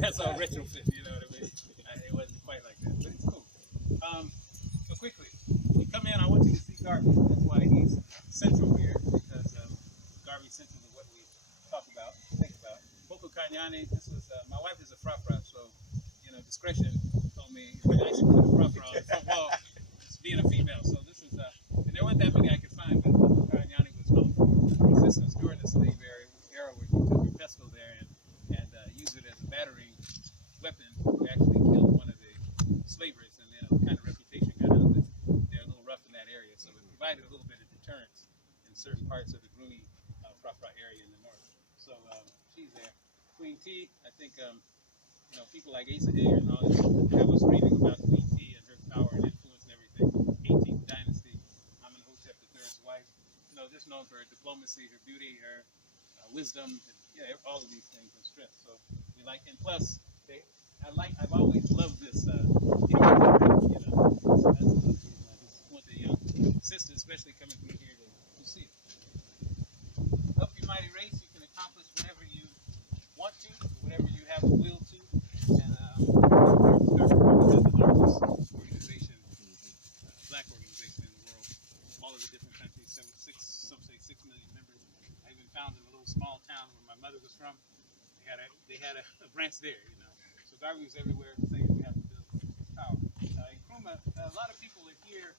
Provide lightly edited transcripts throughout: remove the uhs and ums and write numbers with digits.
That's all retrofit, you know what I mean? It wasn't quite like that, but it's cool. So quickly, you come in, I want you to see Garvey. That's why he's central here, because Garvey's central to what we talk about, think about. Boko Kanyane, this was, my wife is a frafra, so, you know, discretion told me it's nice to put a frafra on the front wall, being a female. So this is, and there weren't that many I could find, but Boko Kanyane was known for resistance during the slave era where you took your pestle there and used it as a battering weapon to actually kill one of the slavers, and then a kind of reputation got out that they're a little rough in that area. So it provided a little bit of deterrence in certain parts of the Gruni Frafra area in the north. So she's there. Queen T, I think you know, people like Asa Ayer and all this, I was reading about Queen T and her power and influence and everything. 18th dynasty, Amenhotep III's wife. You know, just known for her diplomacy, her beauty, her wisdom, and, yeah, all of these things and strength. So we like, and plus, I've always loved this, you know, so that's another reason I just want the young sisters, especially coming through here, to see it. Help your mighty race, you can accomplish whatever you want to, whatever you have the will to, and the largest organization, black organization in the world, all of the different countries, some say 6 million members. I even found in a little small town where my mother was from, they had a branch there, you know. So Garvey was everywhere saying we have to build power. Nkrumah, a lot of people are here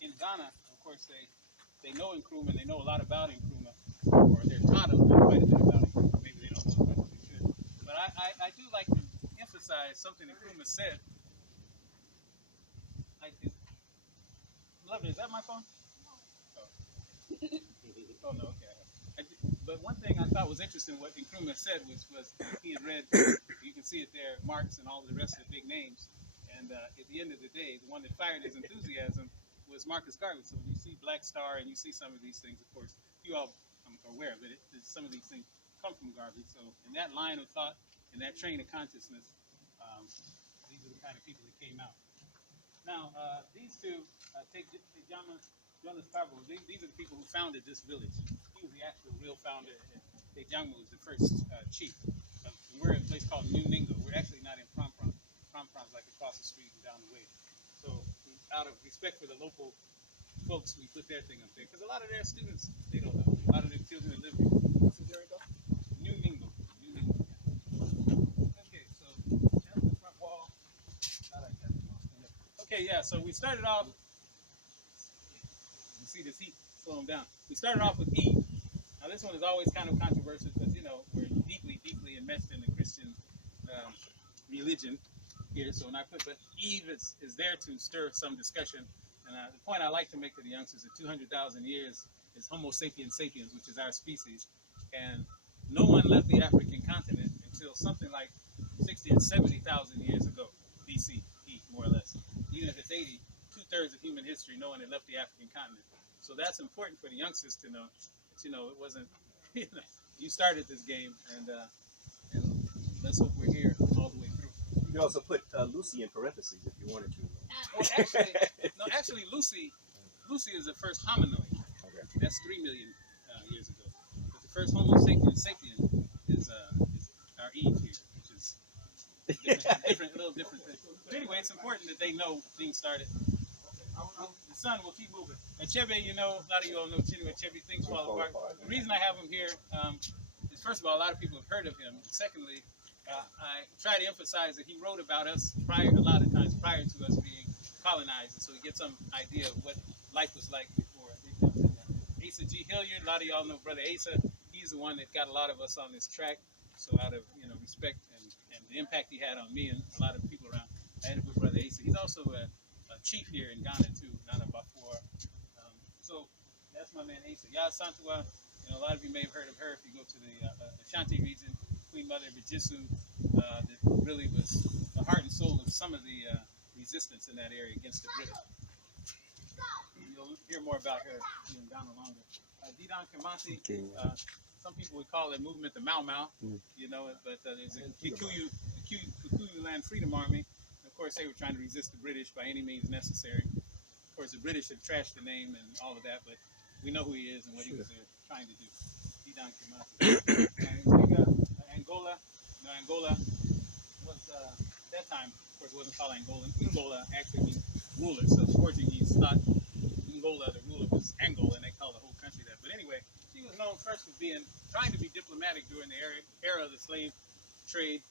in Ghana, of course, they know Nkrumah, and they know a lot about Nkrumah, or they're taught quite a bit about it. Maybe they don't know as much as they should. But I do like to emphasize something Nkrumah said. Lovely, is that my phone? Oh no, okay. But one thing I thought was interesting, what Nkrumah said was he had read, you can see it there, Marx and all the rest of the big names. And at the end of the day, the one that fired his enthusiasm was Marcus Garvey. So when you see Black Star and you see some of these things, of course, you all are aware of it. Some of these things come from Garvey. So in that line of thought, in that train of consciousness, these are the kind of people that came out. Now, these two, Jonas Carbo, these are the people who founded this village. He was the actual real founder, and Tejangmu was the first chief. We're in a place called New Ningo. We're actually not in Prampram. Prampram's like across the street and down the way. So out of respect for the local folks, we put their thing up there, because a lot of their students, they don't know. A lot of their children that live here. What's the area called? New Ningo. New Ningo. Okay, so that's the front wall. Okay, yeah, so we started off, you see this heat slow them down. We started off with Eve. Now this one is always kind of controversial because, you know, we're deeply, deeply enmeshed in the Christian religion here. So when I put, but Eve is there to stir some discussion. And the point I like to make to the youngsters is that 200,000 years is Homo sapiens sapiens, which is our species. And no one left the African continent until something like 60 and 70,000 years ago, BCE, more or less. Even if it's 80, 2/3 of human history, no one had left the African continent. So that's important for the youngsters to know. That, you know, it wasn't, you know, you started this game, and let's hope we're here all the way through. You can also put Lucy in parentheses if you wanted to. Well, actually, Lucy is the first hominoid. Okay. That's 3 million years ago. But the first Homo sapiens sapien is our Eve here, which is a little different thing. But anyway, it's important that they know things started. The sun will keep moving. And Chebe, you know, a lot of you all know Chebe, things fall apart. The reason I have him here is, first of all, a lot of people have heard of him. Secondly, I try to emphasize that he wrote about us a lot of times prior to us being colonized, and so you get some idea of what life was like before. Asa G. Hilliard, a lot of y'all know Brother Asa. He's the one that got a lot of us on this track. So out of, you know, respect and the impact he had on me and a lot of people around, I ended with Brother Asa. He's also a chief here in Ghana too, Nana Bafua. So that's my man Asa. Yah Santua, you know, a lot of you may have heard of her if you go to the Ashanti region. Queen Mother Bijisu, that really was the heart and soul of some of the resistance in that area against the British. You'll hear more about her in Ghana longer. Didan Kamanti, some people would call that movement the Mau Mau, you know, but there's a Kikuyu Land Freedom Army. Of course, they were trying to resist the British by any means necessary. Of course, the British have trashed the name and all of that, but we know who he is and what he was trying to do. Didan Kamanti. Angola, no, Angola Angola actually means ruler. So the Portuguese thought Angola, the ruler, was Angola, and they called the whole country that. But anyway, she was known first for trying to be diplomatic during the era of the slave trade.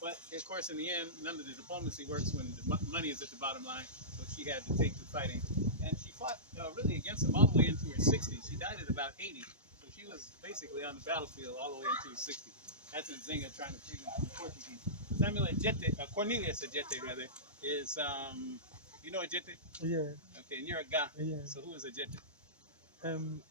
But of course, in the end, none of the diplomacy works when the money is at the bottom line. So she had to take to fighting, and she fought really against them all the way into her 60s. She died at about 80, so she was basically on the battlefield all the way into her 60s. That's Nzinga trying to free them from the Portuguese. Samuel Ajete, Cornelius Ajete rather, is you know Ajete? Yeah. Okay, and you're a guy. Yeah. So who is Ajete?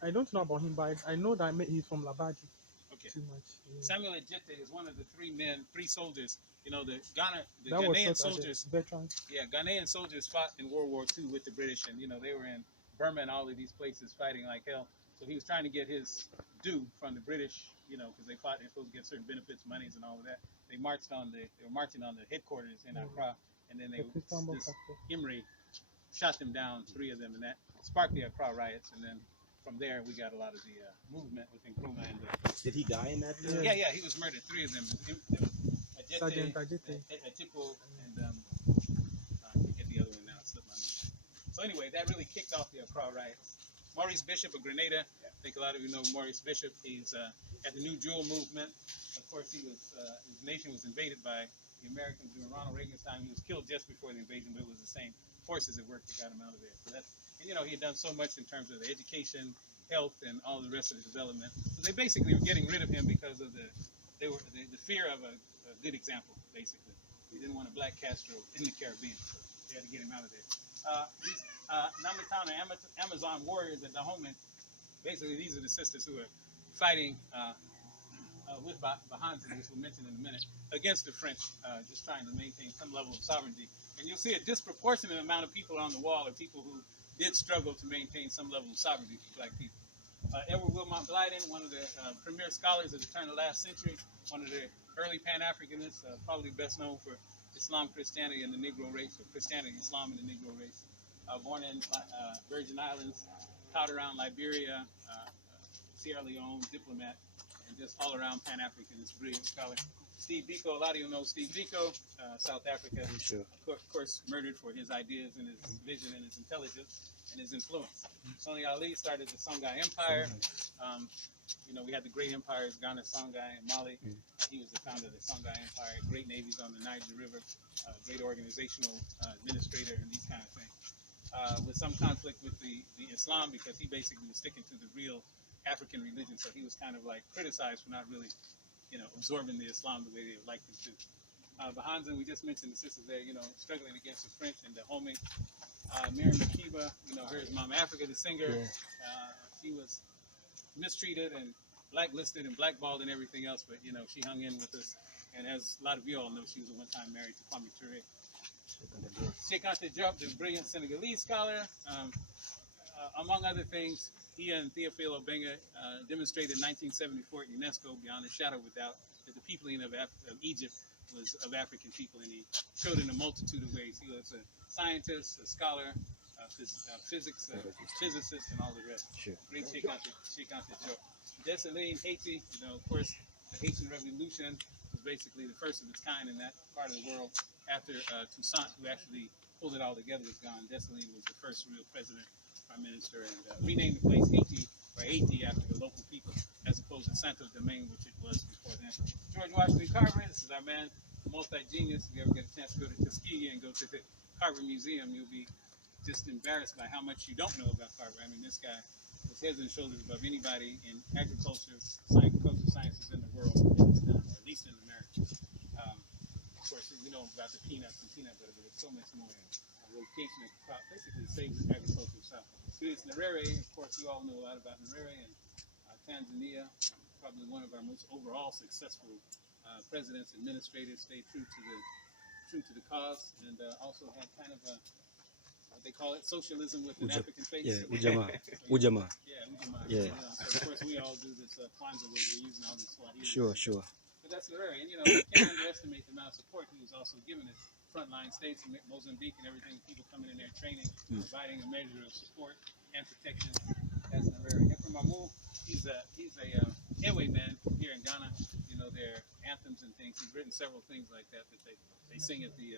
I don't know about him, but I know that he's from Labadi. Okay. Too much. Yeah. Samuel Ajete is one of the three soldiers. You know, the That Ghanaian was soldiers. veteran. Yeah, Ghanaian soldiers fought in World War II with the British, and you know they were in Burma and all of these places fighting like hell. So he was trying to get his due from the British, you know, because they fought. They're supposed to get certain benefits, monies, and all of that. They were marching on the headquarters in Accra, and then this Imri shot them down, 3 of them, and that sparked the Accra riots. And then from there, we got a lot of the movement with Nkrumah and Did he die in that? yeah, he was murdered. 3 of them. It was Sergeant Ajete, Atipo, and I forget the other one now. It slipped my mind. So anyway, that really kicked off the Accra riots. Maurice Bishop of Grenada. I think a lot of you know Maurice Bishop. He's at the New Jewel movement. Of course, his nation was invaded by the Americans during Ronald Reagan's time. He was killed just before the invasion, but it was the same forces at work that got him out of there. So and you know, he had done so much in terms of the education, health, and all the rest of the development. So they basically were getting rid of him because of the fear of a good example, basically. They didn't want a black Castro in the Caribbean, so they had to get him out of there. These Namatana Amazon warriors at Dahomey, basically these are the sisters who are fighting with Bahanzan, which we'll mention in a minute, against the French, just trying to maintain some level of sovereignty. And you'll see a disproportionate amount of people on the wall are people who did struggle to maintain some level of sovereignty for black people. Edward Wilmot Blyden, one of the premier scholars of the turn of the last century, one of the early Pan-Africanists, probably best known for Islam, Christianity, and the Negro race, or Christianity, Islam, and the Negro race. Born in Virgin Islands, taught around Liberia, Sierra Leone, diplomat, and just all around Pan-Africanist, brilliant scholar. Steve Biko, a lot of you know Steve Biko, South Africa, Sure. of course, murdered for his ideas and his vision and his intelligence and his influence. Sonny Ali started the Songhai Empire. You know, we had the great empires, Ghana, Songhai, and Mali. He was the founder of the Songhai Empire, great navies on the Niger River, great organizational administrator, and these kind of things. With some conflict with the Islam, because he basically was sticking to the real African religion, so he was kind of like criticized for not really, you know, absorbing the Islam the way they would like him to. Bahanzan, we just mentioned the sisters there, you know, struggling against the French and the homing. Miriam Makeba, you know, her is Mama Africa, the singer. Yeah. She was mistreated and blacklisted and blackballed and everything else, but, you know, she hung in with us. And as a lot of you all know, she was at one time married to Kwame Ture. Cheikh Anta Diop, the brilliant Senegalese scholar. Among other things, he and Théophile Obenga demonstrated in 1974 at UNESCO, beyond a shadow of a doubt, that the peopling of Egypt was of African people, and he showed in a multitude of ways. He was a scientist, a scholar, physicist, and all the rest. Sure. Great Cheikh Anta Diop. Dessalines, Haiti, you know, of course, the Haitian Revolution was basically the first of its kind in that part of the world. After Toussaint, who actually pulled it all together, was gone, Dessalines was the first real president, prime minister, and renamed the place Haiti, or Haiti, after the local people, as opposed to Santo Domingue, which it was before then. George Washington Carver, this is our man, multi-genius. If you ever get a chance to go to Tuskegee and go to the Carver Museum, you'll be just embarrassed by how much you don't know about Carver. I mean, this guy was heads and shoulders above anybody in agriculture, sciences in the world, at least in America. Of course, we know about the peanuts and peanut butter, but there's so much more. Rotation of crop basically saves the agricultural south. Julius Nyerere, of course, you all know a lot about Nyerere, and Tanzania, probably one of our most overall successful presidents, administrators, stayed true to the cause, and also had kind of a, what they call it, socialism with an African face. Yeah, Ujamaa. Ujamaa. Yeah, Ujamaa. Yeah. You know, so of course, we all do this Kwanzaa where we're using all these Swahili. Sure. But that's Nyerere, and you know, you can't underestimate the amount of support he was also giving his frontline states in Mozambique and everything, people coming in there training, providing a measure of support and protection. That's Nyerere. And from Mamu, he's a Ewe man from here in Ghana. You know, their anthems and things. He's written several things like that they sing at the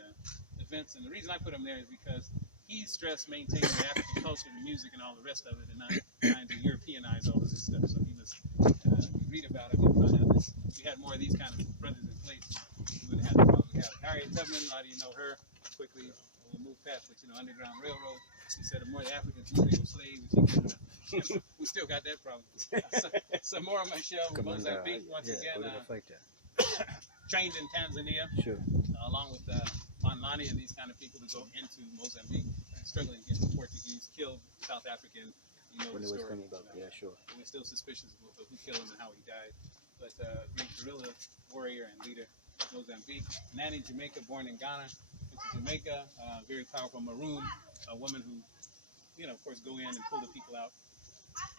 events. And the reason I put him there is because he stressed maintaining the African culture, the music, and all the rest of it, and not trying to Europeanize all of this stuff. So he was, you read about him and find out that if we had more of these kind of brothers in place, we wouldn't have the problem we have. Harriet Tubman, a lot of you know her. Quickly, we'll move past, but Underground Railroad. She said the more the Africans knew they were slaves, we still got that problem. Some more on my shelf. Mozambique, once again, trained in Tanzania, along with Manlani and these kind of people who go into Mozambique and struggling against the Portuguese, killed South African. When the it was story. coming about, We're still suspicious of who killed him and how he died. But great guerrilla warrior and leader of Mozambique. Nanny Jamaica, born in Ghana. Went to Jamaica, very powerful maroon, a woman who, of course, go in and pull the people out.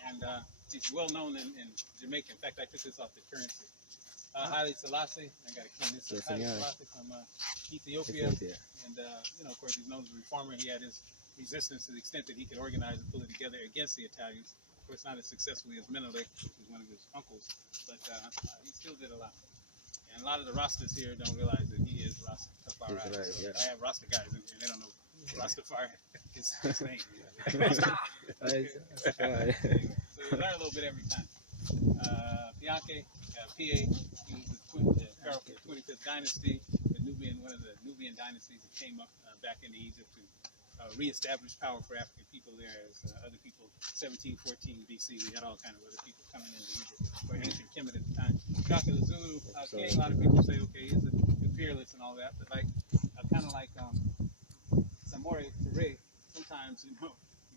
And she's well known in Jamaica. In fact, I took this off the currency. Haile Selassie, I got to clean this up. Haile Selassie from Ethiopia. And, of course, he's known as a reformer. He had his resistance to the extent that he could organize and pull it together against the Italians. Of course, not as successfully as Menelik, who was one of his uncles, but he still did a lot. And a lot of the Rastas here don't realize that he is Rastafari. Right, I have Rasta guys in here, and they don't know Rastafari is his name. Rasta! So we learn a little bit every time. Piake, PA, he was the pharaoh of the 25th dynasty, one of the Nubian dynasties that came up back into Egypt to reestablish power for African people there as other people, 1714 BC, we had all kind of other people coming into Egypt, or ancient Kemet at the time. Shaka the Zulu king, a lot of people say, okay, he's a fearless and all that, but like, kind of like Samore Ture, sometimes, you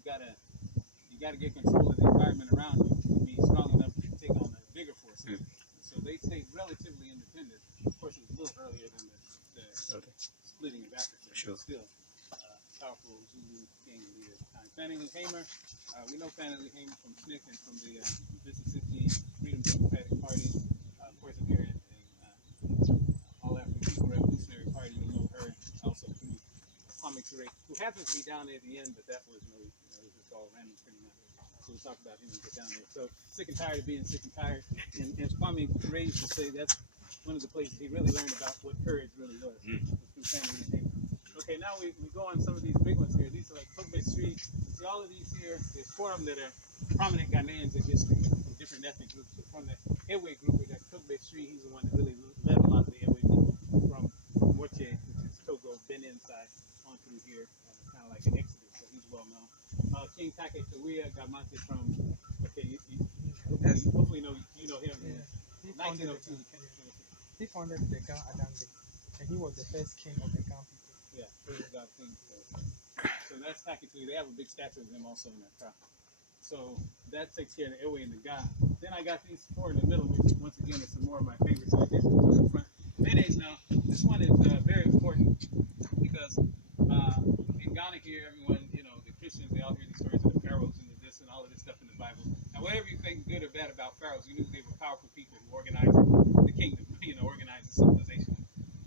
gotta get control of the environment around you to be strong enough to take on the bigger forces. So they stayed relatively independent. Of course, it was a little earlier than the splitting of Africa, but still powerful Zulu king and leader at the time. Fannie Lou Hamer, we know Fannie Lou Hamer from SNCC and from the Mississippi Freedom Democratic Party. Of course, if you're in All African People Revolutionary Party, you know her also through Kwame Ture, who happens to be down there at the end, but that was no, it was just all random pretty much. So we'll talk about him when we get down there. So sick and tired of being sick and tired, and Kwame Ture used to say that's one of the places he really learned about what courage really was through Fannie Lou Hamer. Okay, now we go on some of these big ones here. These are like Cookbay Street. See all of these here, there's 4 of them that are prominent Ghanaians in history from different ethnic groups. So from the Ewe group, we got Cookbay Street. He's the one that really led a lot of the Ewe people from Moche, which is Togo, Benin side, on through here, kind of like an exodus. So he's well known. King Take Tawia Gamate from, hopefully you know him. Yeah. 1902. He founded the Gan Adambe, and he was the first king of the Gan people. Yeah, God king. So that's Take Tawia. They have a big statue of him also in that crowd. So that takes care of the Ewe and the Ga. Then I got these 4 in the middle, which once again is some more of my favorites. So I guess on the front. Mayonnaise now. This one is very important because in Ghana here, everyone, the Christians, they all hear these stories of the pharaohs and the this and all of this stuff in the Bible. Now, whatever you think good or bad about pharaohs, you knew they were powerful people who organized the kingdom, organized the civilization,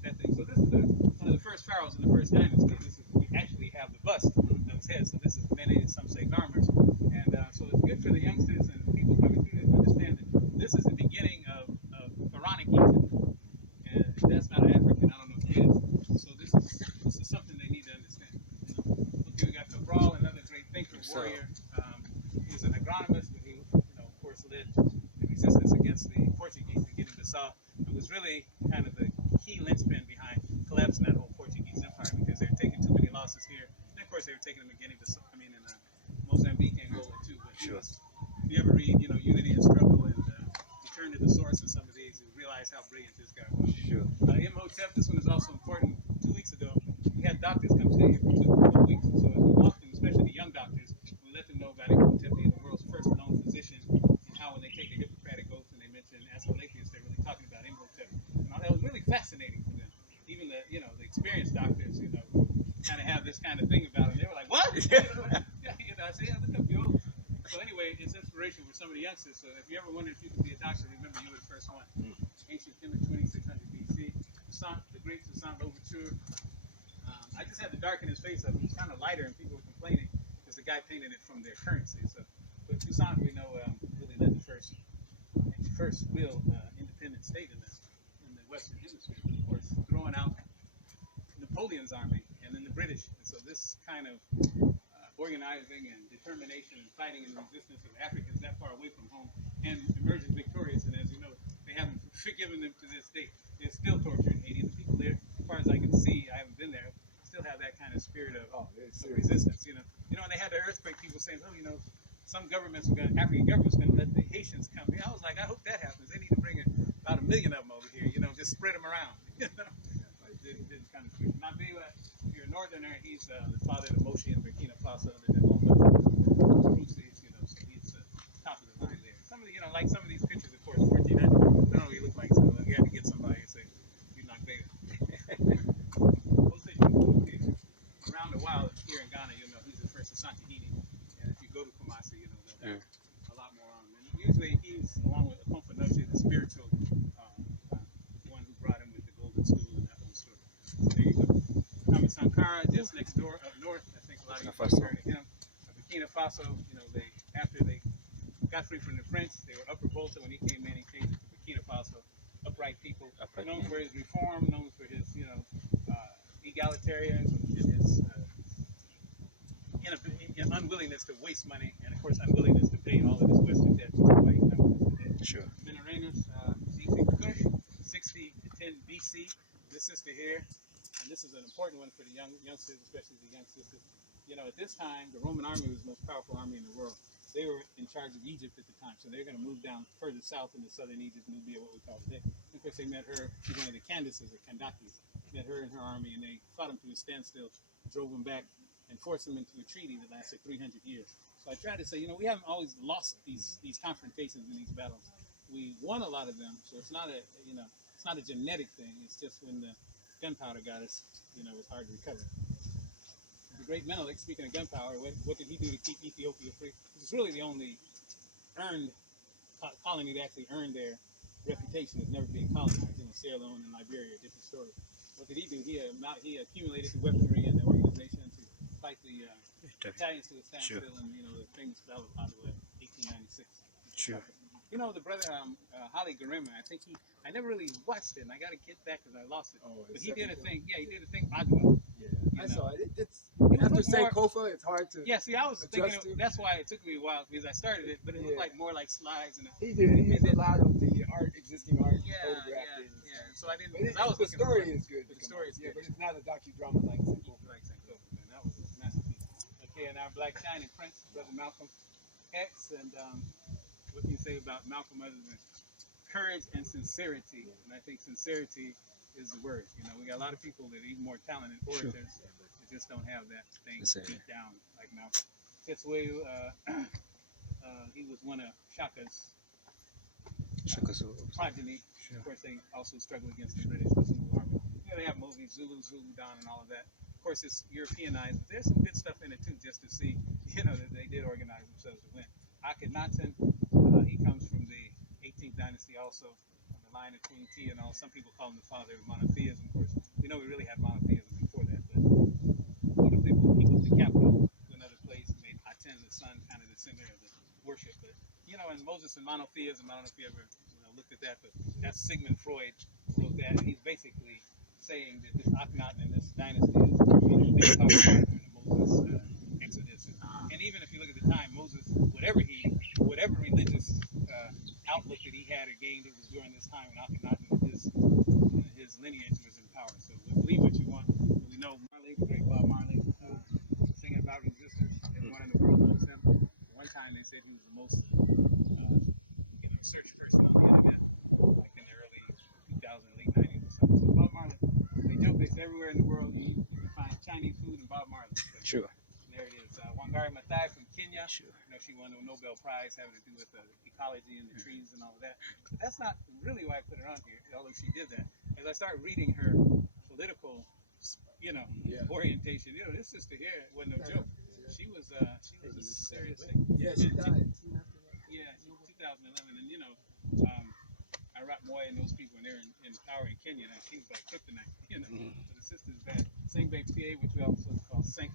that thing. So this is one of the first pharaohs in the first dynasty. We actually have the bust that was head. So this is many, some say Narmer. And so it's good for the youngsters and people coming through to understand that this is the beginning of pharaonic Egypt. And if that's not African, I don't know if it is. So this is something they need to understand. Okay, we got Cabral, another great thinker, warrior. He was an agronomist, but he, of course, led the resistance against the Portuguese and getting the South. It was really kind of the key linchpin behind collapsing that whole Portuguese empire because they were taking too many losses here. And of course, they were taking them again in Mozambique and Angola too. But if you ever read, Unity and Struggle and return to the source of some of these, you realize how brilliant this guy was. Imhotep, this one is also important. 2 weeks ago, we had doctors come stay here for 2 weeks. So as we walked them, especially the young doctors, we let them know about Imhotep being the world's first known physician, and how when they take the Hippocratic Oath and they mention Asclepius, they're really talking about Imhotep. And that was really fascinating for them. Even the experienced doctors, kind of have this kind of thing about them. They were like, what? I say, look up your oath. So anyway, it's inspiration for some of the youngsters. So if you ever wondered if you could be a doctor, remember you were the first one. Ancient Kemet, 2600 BC. The great Toussaint Louverture. I just had to darken his face up. It was kind of lighter, and people were complaining because the guy painted it from their currency. So, but Toussaint, we know, really led the first real independent state in the Western Hemisphere. Of course, throwing out Napoleon's army and then the British. And so this kind of organizing and determination and fighting and resistance of Africans that far away from home and emerging victorious. And as you know, they haven't forgiven them to this day. They're still torturing Haiti. And the people there, as far as I can see, I haven't been there, still have that kind of spirit of resistance. You know, and they had the earthquake. People saying, oh, you know, some governments are going, African governments are going to let the Haitians come here. I was like, I hope that happens. They need to bring about 1 million of them over here. You know, just spread them around. You know, it's kind of cute. Now, if you're a northerner, he's the father of the Moshi in Burkina Faso, the Dagomba, Cruces, you know, so he's top of the line there. Some of the, you know, like some of these pictures, of course, 1400, I don't know what he looked like, so you had to get somebody and say, you're not big. Around a while here in Ghana, you know, he's the first Asante Hini, and if you go to Kumasi, you know, they'll have a lot more on him. And usually he's, along with Akomfanoche, the spiritual one who brought him with the Golden Stool and that whole story. So there you go. Thomas Sankara, just next door, up north. I think a lot of you have heard of him. Burkina Faso, you know, after they got free from the French, they were upper Volta. When he came in, he changed it to Burkina Faso. Upright people, known for his reform, known for his, you know, egalitarianism and his unwillingness to waste money, and of course unwillingness to pay all of his Western debt. Sure. Menarenas, Zizi Kush, 60 to 10 BC. This sister here, and this is an important one for the youngsters, especially the young sisters. You know, at this time, the Roman army was the most powerful army in the world. They were in charge of Egypt at the time, so they're going to move down further south into southern Egypt, Nubia, what we call today. And of course, they met her, she's one of the Candaces, or Kandakis, met her and her army, and they fought him to a standstill, drove him back, and forced him into a treaty that lasted 300 years. So I try to say, you know, we haven't always lost these confrontations and these battles. We won a lot of them, so it's not a, you know, it's not a genetic thing. It's just when the gunpowder got us, you know, it's hard to recover. The great Menelik, speaking of gunpowder, what did he do to keep Ethiopia free? It's really the only earned colony that actually earned their reputation as never being colonized. You know, Sierra Leone and Liberia, a different story. What did he do? He accumulated the weaponry and the organization to fight the Italians to a standstill, and you know the famous battle of 1896. Sure. You know the brother Haile Garema. I never really watched it, and I got to get back because I lost it. Oh, but he did a thing. Yeah, he did a thing. Adwa. Yeah, I saw it. It's it after Sankofa, it's hard to. Yeah, see, I was thinking that's why it took me a while because I started it, but it looked like more like slides and. He used a lot of the existing art. Yeah. So I didn't. The story is good. The story is good. But it's not a docudrama like Sankofa. Man, that was a masterpiece. Okay, and our Black Shining Prince, Brother Malcolm X, and what can you say about Malcolm other than courage and sincerity? And I think sincerity is the word. You know, we got a lot of people that are even more talented orators that just don't have that thing deep down like Malcolm. Tetsue, he was one of Shaka's progeny. Of course, they also struggled against the British, the Zulu army. You know, they have movies, Zulu, Don, and all of that. Of course, it's Europeanized, but there's some good stuff in it too, just to see, you know, that they did organize themselves to win. Akhenaten, he comes from the 18th dynasty also, from the line of Queen T and all. Some people call him the father of monotheism. Of course, we know we really had monotheism before that, but he moved the capital to another place and made Aten, the sun, kind of the center of the worship. But, you know, and Moses and monotheism, I don't know if you ever looked at that, but that's Sigmund Freud wrote that, and he's basically saying that this Akhenaten and this dynasty is during the Moses Exodus. And even if you look at the time, Moses, whatever religious outlook that he had or gained, it was during this time when Akhenaten and his lineage was in power. So we believe what you want. We know Marley, the great Bob Marley, singing about resistance. Everyone in the world knows him. One time they said he was the most search person on the internet, like in the early 2000s, late 90s or something. So Bob Marley, they joke, they say everywhere in the world you can find Chinese food and Bob Marley. So sure. There it is. Wangari Maathai from Kenya. Sure. You know, she won a Nobel Prize having to do with ecology and the trees and all of that. But that's not really why I put her on here, although she did that. As I started reading her political, you know, orientation, you know, this sister here wasn't no joke. She was a serious thing. Yeah, she died. Yeah, 2011, and you know, Arap Moy and those people, when they're in power in Kenya, and she was like kryptonite, you know. So the sister's bad. Singbe PA, which we also call Senke.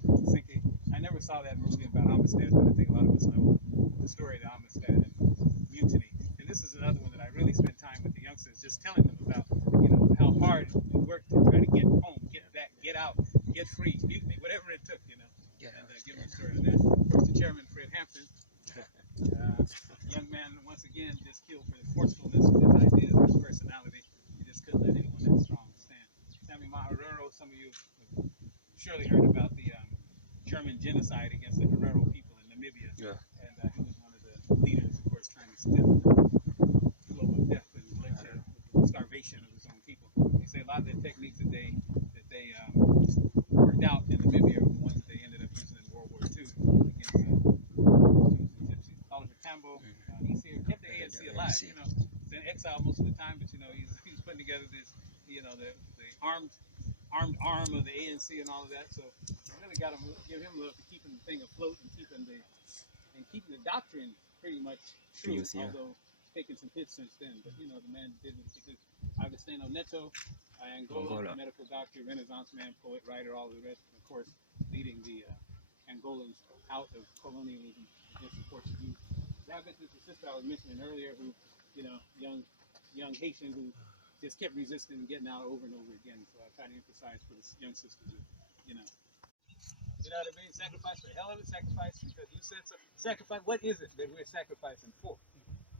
I never saw that movie about Amistad, but I think a lot of us know the story of the Amistad and mutiny. And this is another one that I really spent time with the youngsters, just telling them about, you know, how hard we work to try to get home, get back, get out, get free, mutiny, whatever it took, you know. Yeah. And give them a story on that. Of course, the chairman, Fred Hampton, young man, once again, just killed for the forcefulness of his ideas, his personality. He just couldn't let anyone that strong stand. Sammy Maharero, some of you have surely heard about the German genocide against the Herero people in Namibia. Yeah. And he was one of the leaders, of course, trying to stem the flow of death and bloodshed, starvation of his own people. He said a lot of the techniques that they worked out in Namibia were the ones that they ended up using in World War II against Jews and Gypsies. Oliver Tambo, he's here, kept the ANC alive. You know, he's in exile most of the time, but you know, he's putting together this, you know, the armed arm of the ANC and all of that. So we really got to give him love for keeping the thing afloat and keeping the doctrine pretty much true, although taking some hits since then. But you know, the man did what he could. Agostino Neto, Angola, medical doctor, Renaissance man, poet, writer, all of the rest, and of course, leading the Angolans out of colonialism against the Portuguese. Zabit is the sister I was mentioning earlier, who, you know, young Haitian who just kept resisting and getting out over and over again. So I try to emphasize for the young sisters, you know what I mean? Sacrifice for the hell of it, sacrifice because you said so. Sacrifice, what is it that we're sacrificing for?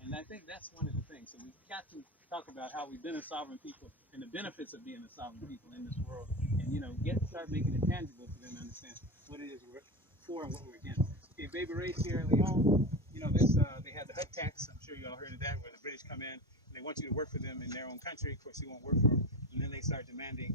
And I think that's one of the things. So we've got to talk about how we've been a sovereign people and the benefits of being a sovereign people in this world. And, you know, start making it tangible for them to understand what it is we're for and what we're against. Okay, Baby Ray, Sierra Leone, you know, they had the hut tax. I'm sure you all heard of that, where the British come in and they want you to work for them in their own country. Of course, you won't work for them. And then they start demanding,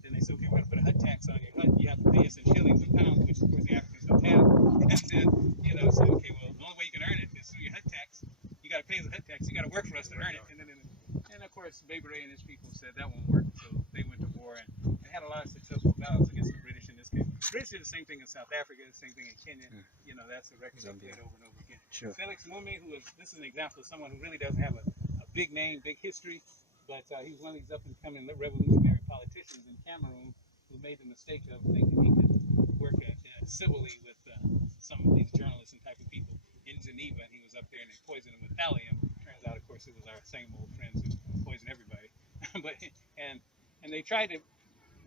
then they say, okay, we're going to put a hut tax on your hut. You have to pay us in shillings and pounds, which of course the Africans don't have. And then, you know, say, okay, well, the only way you can earn it is through your hut tax. You got to pay the hut tax. You got to work for us to earn it. And of course, Baby Ray and his people said that won't work. So they went to war and they had a lot of successful battles against the British in this case. The British did the same thing in South Africa, the same thing in Kenya. You know, that's a record they played over and over again. Sure. Felix Mumi, this is an example of someone who really doesn't have a big name, big history, but he was one of these up-and-coming revolutionary politicians in Cameroon who made the mistake of thinking he could work civilly with some of these journalists and type of people in Geneva, and he was up there and they poisoned him with thallium. Turns out, of course, it was our same old friends who poisoned everybody. and they tried to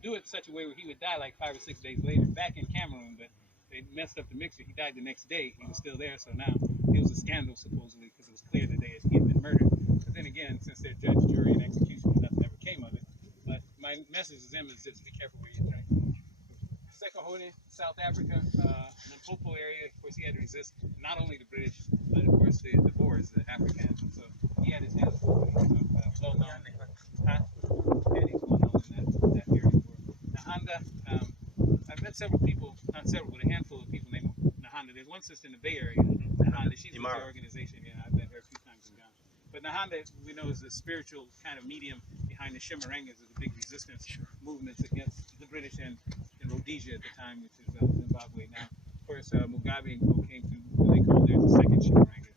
do it in such a way where he would die like 5 or 6 days later back in Cameroon, but they messed up the mixture. He died the next day. He was still there, so now it was a scandal supposedly because it was clear that he had been murdered. But then again, since they're judge, jury, and execution, nothing ever came of it. But my message to them is just be careful where you drink. Sekahone, South Africa, Limpopo area, of course, he had to resist not only the British, but of course the Boers, the Africans. And so he had his hands full. He was well known. And he's well known in that area of the world. Nahanda, I've met several people, not several, but a handful of people named Nahanda. There's one sister in the Bay Area, Nahanda. She's with the organization. Yeah, I've met her a few times in Ghana. But Nahanda, we know, is the spiritual kind of medium behind the Shimarangas, of the big resistance movements against the British and Rhodesia at the time, which is Zimbabwe now. Of course, Mugabe came to what they called there the second Shimaranga,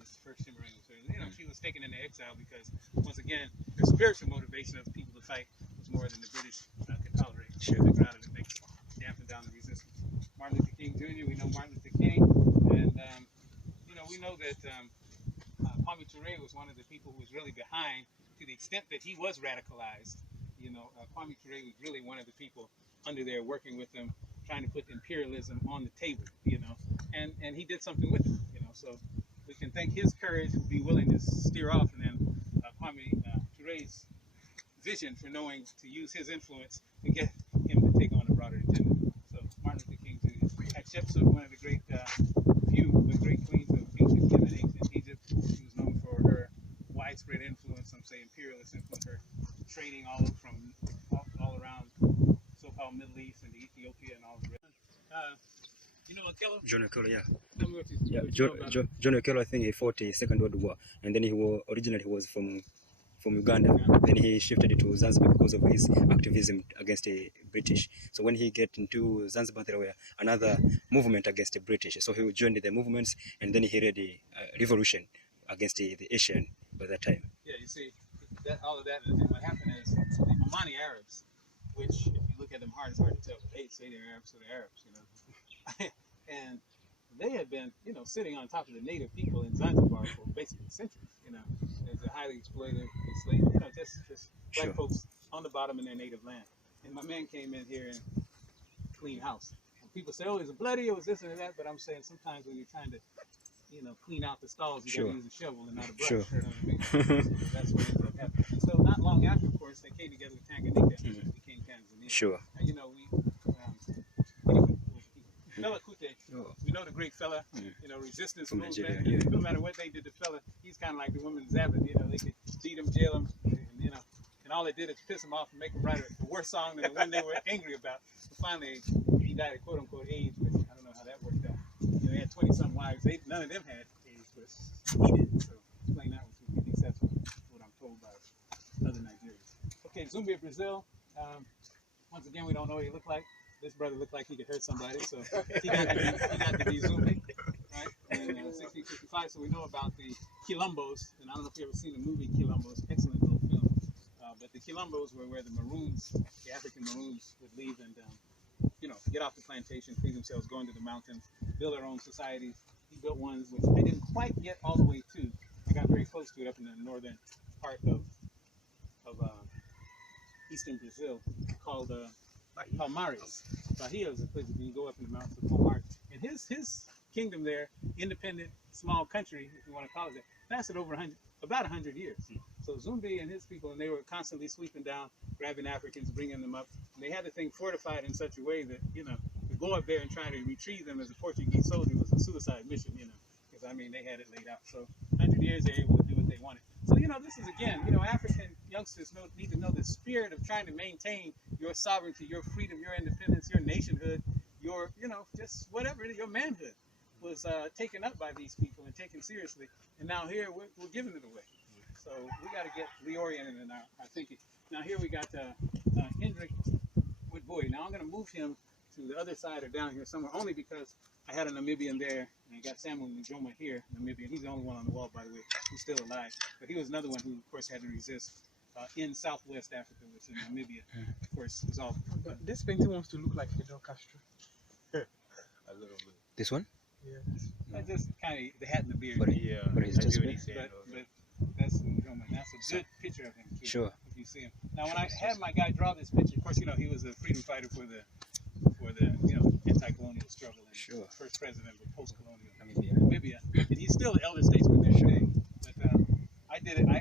this first Shimaranga. So, you know, she was taken into exile because, once again, the spiritual motivation of the people to fight was more than the British could tolerate. Sure. They grounded it, dampen down the resistance. Martin Luther King Jr., we know Martin Luther King, and, you know, we know that Kwame Ture was one of the people who was really behind, to the extent that he was radicalized. You know, Kwame Ture was really one of the people under there working with them, trying to put imperialism on the table, you know, and he did something with it, you know, so we can thank his courage to be willing to steer off, and then Kwame Ture's vision for knowing to use his influence to get him to take on a broader agenda. So Martin Luther King Jr. Hatshepsut, one of the great great queens of ancient Yemen, ancient Egypt. She was known for her widespread influence, some say imperialist influence, her trading all around so-called Middle East and Ethiopia and all the rest. You know Okello? John Okello, yeah. Tell me what John Okello, I think he fought the Second World War, and then originally he was from Uganda. Then he shifted to Zanzibar because of his activism against the British. So when he get into Zanzibar, there were another movement against the British. So he joined the movements, and then he led the revolution against the Asian by that time. Yeah, you see, all of that, and what happened is the Omani Arabs, which if you look at them hard, it's hard to tell. They say they're Arabs, so they're Arabs, you know. And they had been, you know, sitting on top of the native people in Zanzibar for basically centuries, you know, as a highly exploited, enslaved, you know, just black folks on the bottom in their native land. And my man came in here and clean house. And people say, oh, it was bloody, it was this and that, but I'm saying sometimes when you're trying to, you know, clean out the stalls, you Sure. got to use a shovel and not a brush. Sure. You know what I mean? So that's what ended up happening. And so not long after, of course, they came together with Tanganyika and became Tanzania. Sure. And, you know, anyway, Fela Kuti, Oh. we know the great fella, Mm. you know, resistance From movement. Nigeria, yeah. No matter what they did to fella, he's kind of like the women's Zabbath, you know, they could beat him, jail him, and, you know, and all they did is piss him off and make him write a worse song than the one they were angry about. So finally, he died of quote-unquote AIDS, which I don't know how that worked out. You know, he had 20-some wives. None of them had AIDS, but he did. So explain that one to me. At least that's what I'm told by other Nigerians. Okay, Zumbi, Brazil. Once again, we don't know what he looked like. This brother looked like he could hurt somebody, so he got to be Zumbi, right? And 1655, so we know about the Quilombos, and I don't know if you've ever seen the movie Quilombos, excellent little film. But the Quilombos were where the Maroons, the African Maroons, would leave and, you know, get off the plantation, free themselves, go into the mountains, build their own societies. He built ones which I didn't quite get all the way to. I got very close to it up in the northern part of eastern Brazil, called Palmares. Bahia is a place where you go up in the mountains of Palmares. And his kingdom there, independent, small country, if you want to call it that, lasted over about 100 years. So Zumbi and his people, and they were constantly sweeping down, grabbing Africans, bringing them up. And they had the thing fortified in such a way that, you know, to go up there and try to retrieve them as a Portuguese soldier was a suicide mission, you know, because, I mean, they had it laid out. So 100 years they were able to do what they wanted. So, you know, this is, again, you know, African youngsters need to know the spirit of trying to maintain your sovereignty, your freedom, your independence, your nationhood, your, you know, just whatever, your manhood was taken up by these people and taken seriously. And now here we're giving it away. So we got to get reoriented in our thinking. Now here we got Hendrik with Boy. Now I'm going to move him to the other side or down here somewhere, only because I had a Namibian there, and I got Samuel Njoma here, Namibian. He's the only one on the wall, by the way, who's still alive. But he was another one who, of course, had to resist in Southwest Africa, which in Namibia, of course, is all. But this painting wants to look like Fidel Castro. A little bit. This one? Yeah. I just kind of the hat and the beard. But Yeah. But he's I just see what been- he's saying. But that's Njoma. That's a good picture of him, too. Sure. If you see him. Now, when I had my guy draw this picture, of course, you know, he was a freedom fighter for the you know, anti-colonial struggle and Sure. first president of post-colonial Namibia. Namibia. And he's still the elder statesman there today. But I did it.